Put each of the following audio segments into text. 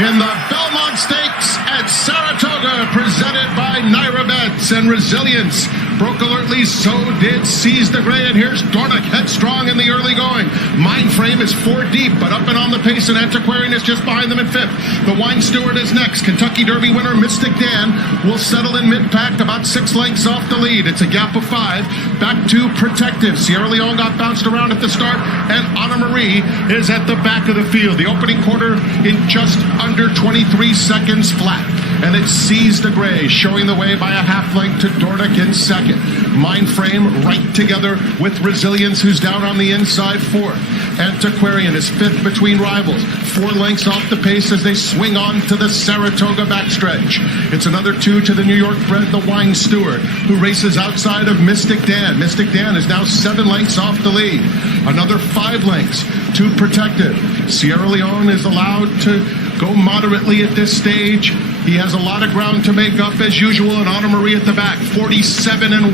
in the Belmont Stakes at Saratoga, presented by Naira Bets and Resilience. Broke alertly, so did Seize the Gray, and here's Dornoch headstrong in the early going. Mindframe is 4 deep, but up and on the pace, and Antiquarian is just behind them in 5th. The Wine Steward is next. Kentucky Derby winner Mystic Dan will settle in mid-pack, about 6 lengths off the lead. It's a gap of 5. Back to Protective. Sierra Leone got bounced around at the start, and Anna Marie is at the back of the field. The opening quarter in just under 23 seconds flat. And it's Seize the Gray, showing the way by a half length to Dornoch in 2nd. Mindframe right together with Resilience, who's down on the inside 4th. Antiquarian is 5th between rivals. 4 lengths off the pace as they swing on to the Saratoga backstretch. It's another 2 to the New York bred, the Wine Steward, who races outside of Mystic Dan. Mystic Dan is now 7 lengths off the lead. Another 5 lengths to Protective. Sierra Leone is allowed to go moderately at this stage. He has a lot of ground to make up as usual, and Anna Marie at the back, 47-1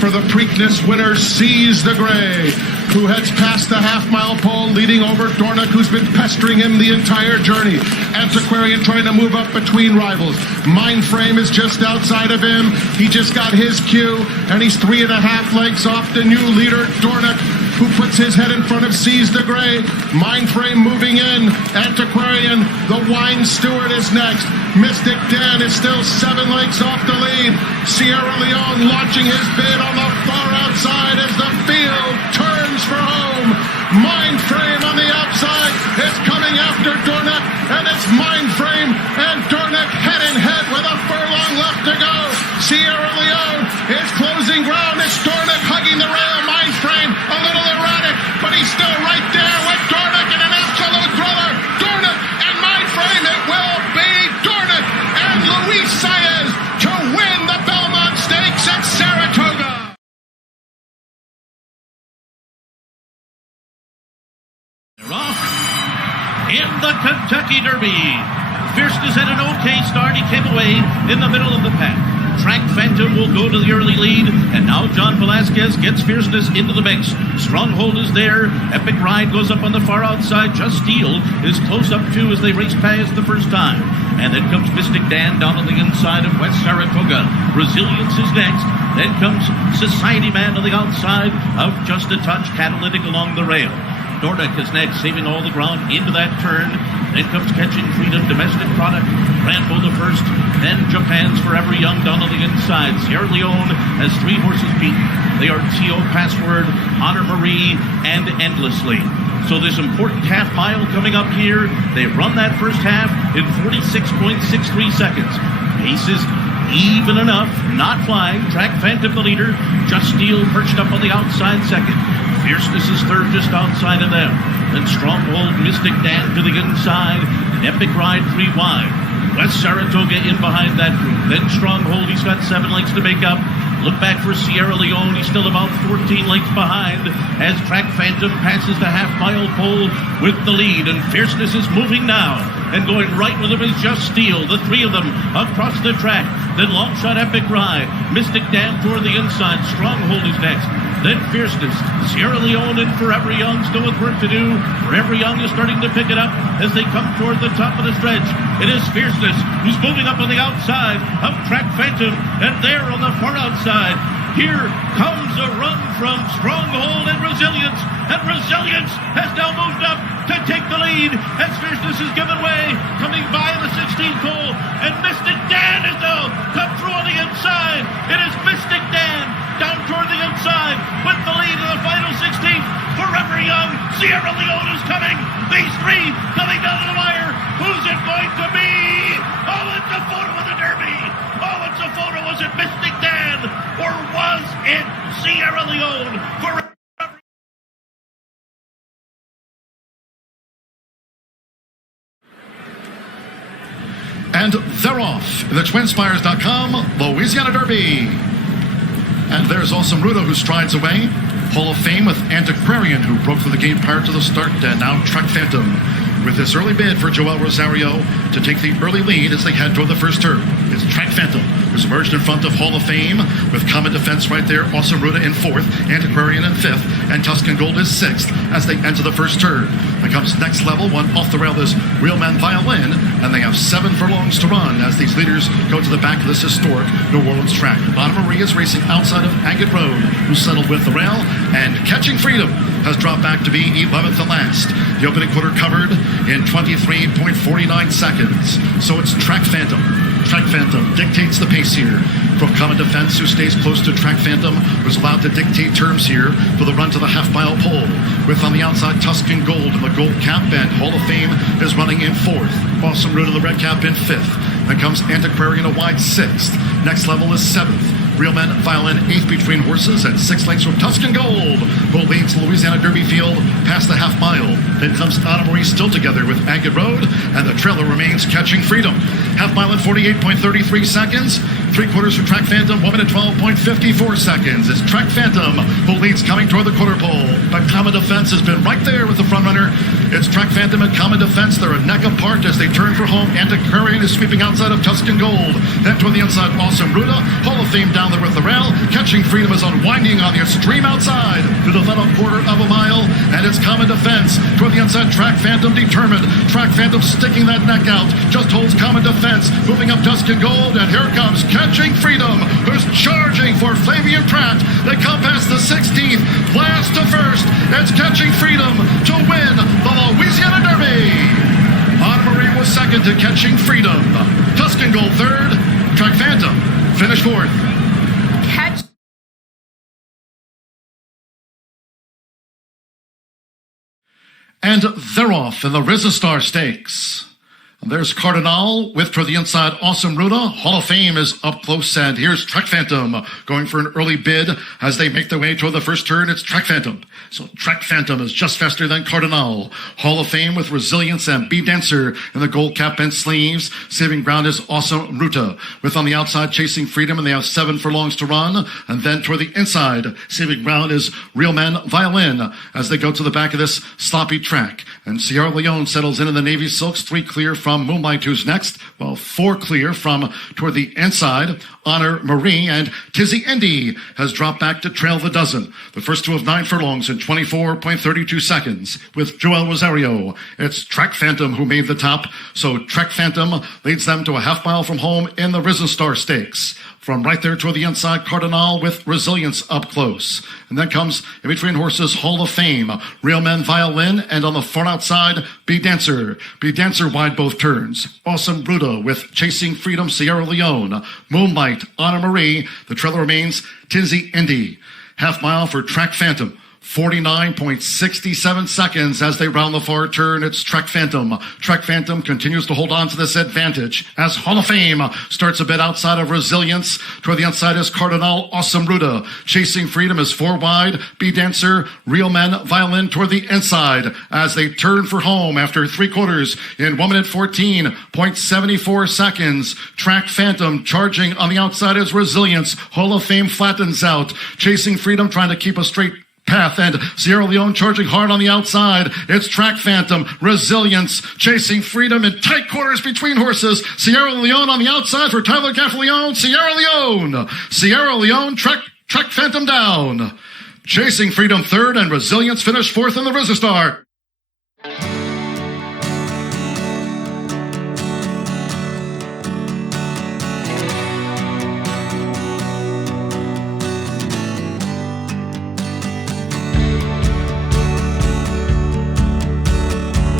for the Preakness winner, Seize the Gray, who heads past the half-mile pole, leading over Dornoch, who's been pestering him the entire journey. Antiquarian trying to move up between rivals. Mindframe is just outside of him. He just got his cue, and he's 3.5 lengths off the new leader, Dornoch, who puts his head in front of Seize the Gray. Mindframe moving in. Antiquarian, the Wine Steward is next. Mystic Dan is still 7 lengths off the lead. Sierra Leone launching his bid on the far outside as the field turns for home. Mindframe on the outside is coming after Dornoch, and it's Mindframe and Dornoch head in head with a furlong left to go. Sierra Leone is closing ground. It's Dornoch hugging the rail. Mindframe a little erratic, but he's still right there with Dornoch in an absolute thriller. Dornoch and Mindframe, it will be Dornoch and Luis Saez to win the Belmont Stakes at Saratoga. They're off in the Kentucky Derby. Fierceness had an okay start. He came away in the middle of the pack. Track Phantom will go to the early lead, and now John Velasquez gets Fierceness into the mix. Stronghold is there. Epic Ride goes up on the far outside. Just Steel is close up too as they race past the first time. And then comes Mystic Dan down on the inside of West Saratoga. Resilience is next. Then comes Society Man on the outside of Just a Touch, Catalytic along the rail. Dornoch is next, saving all the ground into that turn. Then comes Catching Freedom, Domestic Product, Rambo the first, then Japan's Forever Young down on the inside. Sierra Leone has 3 horses beaten. They are T.O. Password, Honor Marie, and Endlessly. So this important half mile coming up here. They run that first half in 46.63 seconds. Pace is even enough, not flying. Track Phantom the leader. Just Steel perched up on the outside second. Fierceness is third just outside of them. Then Stronghold, Mystic Dan to the inside. And Epic Ride 3 wide. West Saratoga in behind that group. Then Stronghold, he's got 7 lengths to make up. Look back for Sierra Leone. He's still about 14 lengths behind as Track Phantom passes the half-mile pole with the lead. And Fierceness is moving now. And going right with him is Just Steel. The 3 of them across the track. Then Long Shot Epic Ride. Mystic Dan toward the inside. Stronghold is next. Then Fierceness. Sierra Leone and Forever Young still with work to do. Forever Young is starting to pick it up as they come toward the top of the stretch. It is Fierceness who's moving up on the outside of Track Phantom. And there on the far outside, here comes a run from Stronghold and Resilience. And Resilience has now moved up to take the lead as Fierceness is given way, coming by the 16th hole. And Mystic Dan is now come through on the inside. It is Mystic Dan down toward the inside with the lead in the final 16th. Forever Young, Sierra Leone is coming. These 3 coming down to the wire. Who's it going to be? Oh, it's a photo of the Derby. Oh, it's a photo. Was it Mystic Dan or was it Sierra Leone? Forever. And they're off. The TwinSpires.com Louisiana Derby. And there's also Rudo, who strides away. Hall of Fame with Antiquarian, who broke through the gate prior to the start, and now Track Phantom with this early bid for Joel Rosario to take the early lead as they head toward the first turn. It's Track Phantom who's emerged in front of Hall of Fame with Common Defense right there. Awesome Ruta in 4th, Antiquarian in 5th, and Tuscan Gold is 6th as they enter the first turn. Then comes Next Level. One off the rail is Real Man Violin, and they have 7 furlongs to run as these leaders go to the back of this historic New Orleans track. Anna Marie is racing outside of Agate Road, who settled with the rail, and Catching Freedom has dropped back to be 11th and last. The opening quarter covered in 23.49 seconds. So it's Track Phantom. Track Phantom dictates the pace here. From Common Defense, who stays close to Track Phantom, was allowed to dictate terms here for the run to the half-mile pole. With on the outside Tuscan Gold in the gold cap, and Hall of Fame is running in 4th. Awesome Root of the red cap in 5th. Then comes Antiquarian a wide 6th. Next Level is 7th. Real Men Violin 8th between horses, and 6 lengths from Tuscan Gold, who leads the Louisiana Derby field past the half mile. Then comes Anna Marie still together with Agate Road, and the trailer remains Catching Freedom. Half mile in 48.33 seconds. 3/4 for Track Phantom, 1 minute 12.54 seconds. It's Track Phantom who leads coming toward the quarter pole. But Common Defense has been right there with the front runner. It's Track Phantom and Common Defense. They're a neck apart as they turn for home. Antiquarian is sweeping outside of Tuscan Gold. Then toward the inside, Awesome Ruta. Hall of Fame down there with the rail. Catching Freedom is unwinding on the extreme outside to the final quarter of a mile. And it's Common Defense toward the inside. Track Phantom determined. Track Phantom sticking that neck out. Just holds Common Defense. Moving up Tuscan Gold. And here comes Catching Freedom, who's charging for Flavian Pratt. They come past the 16th. Last to first. It's Catching Freedom to win the Louisiana Derby. Anna Marie was second to Catching Freedom. Tuscan Gold 3rd. Track Phantom finished 4th. And they're off in the Risistar Stakes. And there's Cardinal with for the inside Awesome Ruta. Hall of Fame is up close, and here's Track Phantom going for an early bid as they make their way toward the first turn. It's Track Phantom. So Track Phantom is just faster than Cardinal. Hall of Fame with Resilience and Bee Dancer in the gold cap and sleeves. Saving ground is Awesome Ruta with on the outside Chasing Freedom, and they have 7 furlongs to run. And then toward the inside, saving ground is Real Man Violin as they go to the back of this sloppy track. And Sierra Leone settles in the Navy Silks, 3 clear from Moonlight, who's next. Well, 4 clear from toward the inside. Honor Marie, and Tizzy Indy has dropped back to trail the dozen. The first 2 of 9 furlongs in 24.32 seconds with Joel Rosario. It's Track Phantom who made the top. So Track Phantom leads them to a half mile from home in the Risistar Stakes. From right there toward the inside, Cardinal with Resilience up close. And then comes in between horses Hall of Fame, Real Men Violin, and on the far outside, Bee Dancer. Bee Dancer wide both turns. Awesome Ruta with Chasing Freedom, Sierra Leone. Moonlight, Anna Marie. The trailer remains Tizzy Indy. Half mile for Track Phantom. 49.67 seconds as they round the far turn. It's Track Phantom. Track Phantom continues to hold on to this advantage as Hall of Fame starts a bit outside of Resilience. Toward the outside is Cardinal, Awesome Ruta. Chasing Freedom is 4 wide. Bee Dancer, Real Men Violin toward the inside as they turn for home after 3/4 in 1 minute 14.74 seconds. Track Phantom charging on the outside is Resilience. Hall of Fame flattens out. Chasing Freedom trying to keep a straight path, and Sierra Leone charging hard on the outside. It's Track Phantom, Resilience, Chasing Freedom in tight quarters between horses. Sierra Leone on the outside for Tyler Gaffalione. Sierra Leone, Track Phantom down. Chasing Freedom 3rd, and Resilience finished 4th in the Risistar.